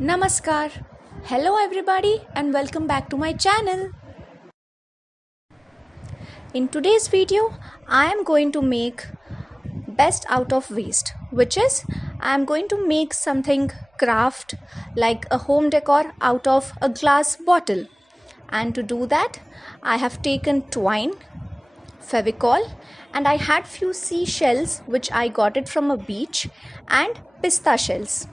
Namaskar. Hello everybody and welcome back to my channel. In today's video, I am going to make best out of waste, which is I am going to make something craft like a home decor out of a glass bottle. And to do that, I have taken twine, fevicol, and I had few seashells which I got it from a beach, and pista shells.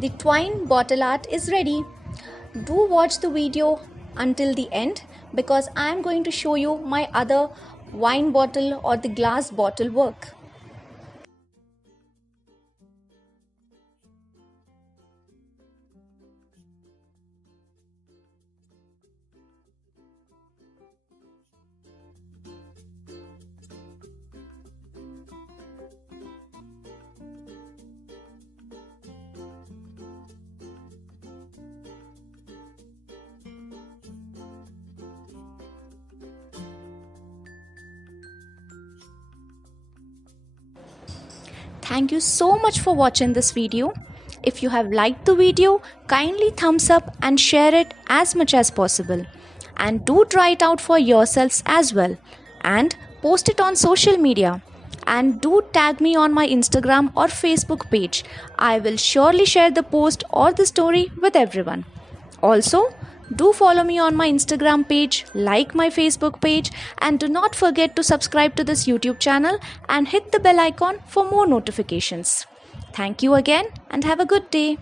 The twine bottle art is ready. Do watch the video until the end because I am going to show you my other wine bottle or the glass bottle work. Thank you so much for watching this video. If you have liked the video, kindly thumbs up and share it as much as possible. And do try it out for yourselves as well. And post it on social media. And do tag me on my Instagram or Facebook page. I will surely share the post or the story with everyone. Also, do follow me on my Instagram page, like my Facebook page, and do not forget to subscribe to this YouTube channel and hit the bell icon for more notifications. Thank you again and have a good day.